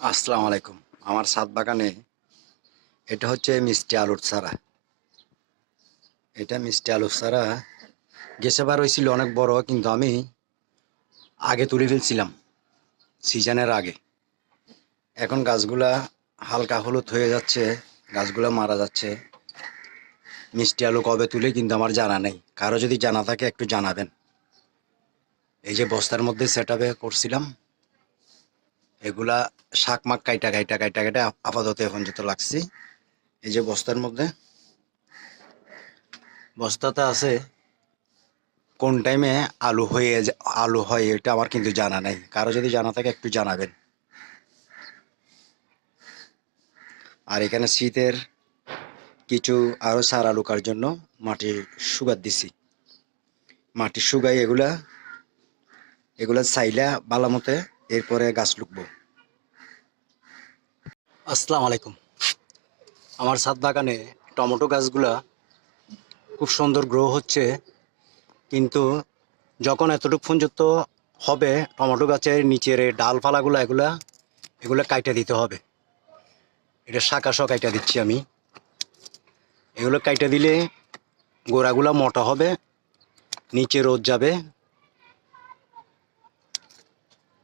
আসসালামু আলাইকুম। আমার সাত বাগানে এটা হচ্ছে মিষ্টি আলুর চারা। এটা মিষ্টি আলুর চারা গেছেবার হয়েছিল অনেক বড়, কিন্তু আমি আগে তুলে ফেলছিলাম, সিজনের আগে। এখন গাছগুলা হালকা হলুদ হয়ে যাচ্ছে, গাছগুলা মারা যাচ্ছে। মিষ্টি আলু কবে তুলে কিন্তু আমার জানা নেই। কারও যদি জানা থাকে একটু জানাবেন। এই যে বস্তার মধ্যে সেট করছিলাম এগুলা শাক মাক কাইটা কাইটা কাইটা কাইটা আপাতত এখন যত লাগছি। এই যে বস্তার মধ্যে। বস্তাতে আছে কোন টাইমে আলু হয়ে আলু হয় এটা আমার কিন্তু জানা নাই। কারও যদি জানা থাকে একটু জানাবেন। আর এখানে শীতের কিছু আরও সার লুকার জন্য মাটি সুগার দিছি। মাটি সুগাই এগুলা এগুলা চাইলা ভালো মতে এরপরে গাছ লুকবো। আসসালামু আলাইকুম। আমার ছাদ বাগানে টমেটো গাছগুলা খুব সুন্দর গ্রো হচ্ছে, কিন্তু যখন এতটুকু পর্যন্ত হবে, টমেটো গাছের নিচের এই ডালপালাগুলো এগুলা এগুলা কাইটা দিতে হবে। এটা শাখা সহ কাইটা দিচ্ছি আমি। এগুলো কাইটা দিলে গোড়াগুলা মোটা হবে, নিচে রোদ যাবে।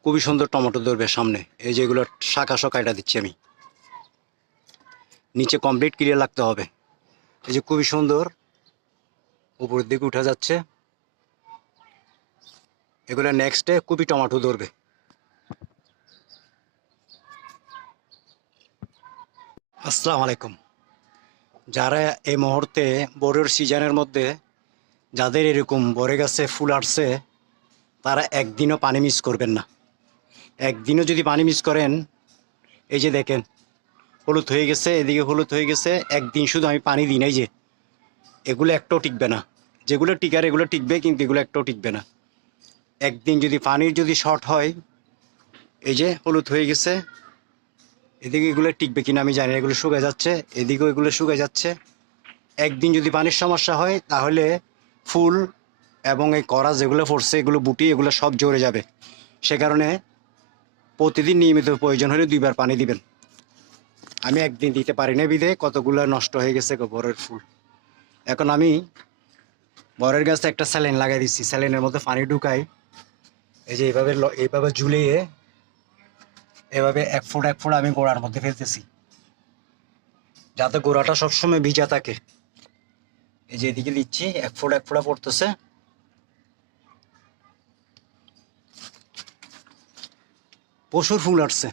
খুবই সুন্দর টমেটো ধরবে সামনে। এই যে এগুলো শাখা সহ কাইটা দিচ্ছি আমি। নিচে কমপ্লিট ক্লিয়ার লাগতে হবে। এই যে খুবই সুন্দর, উপরের দিকে উঠা যাচ্ছে। এগুলো নেক্সটে খুবই টমাটো ধরবে। আসসালামু আলাইকুম। যারা এই মুহূর্তে বড়ের সিজনের মধ্যে যাদের এরকম বরে গাছে, ফুল আসছে, তারা একদিনও পানি মিস করবেন না। একদিনও যদি পানি মিস করেন, এই যে দেখেন হলুদ হয়ে গেছে, এদিকে হলুদ হয়ে গেছে। একদিন শুধু আমি পানি দিই নাই যে। এগুলো একটাও টিকবে না। যেগুলো টিকার, এগুলো টিকবে, কিন্তু এগুলো একটাও টিকবে না। একদিন যদি পানির যদি শর্ট হয়, এই যে হলুদ হয়ে গেছে, এদিকে এগুলো টিকবে কিনা আমি জানি এগুলো শুকে যাচ্ছে, এদিকেও এগুলো শুকে যাচ্ছে। একদিন যদি পানির সমস্যা হয়, তাহলে ফুল এবং এই করা যেগুলো পড়ছে এগুলো বুটি, এগুলো সব জড়ে যাবে। সে কারণে প্রতিদিন নিয়মিত প্রয়োজন হলে দুইবার পানি দিবেন। আমি একদিন দিতে পারি না বিদে, কতগুলো নষ্ট হয়ে গেছে বরের ফুল। এখন আমি বরের গাছে একটা স্যালাইন লাগাই দিচ্ছি স্যালাইনের মধ্যে পানি ঢুকাই। এই যে এইভাবে এইভাবে ঝুলিয়ে এভাবে এক ফুট এক ফুট আমি গোড়ার মধ্যে ফেলতেছি। যাতে গোড়াটা সবসময় ভিজা থাকে। এই যে এদিকে দিচ্ছি, এক ফুট, এক ফুটা পড়তেছে। প্রচুর ফুল আসছে।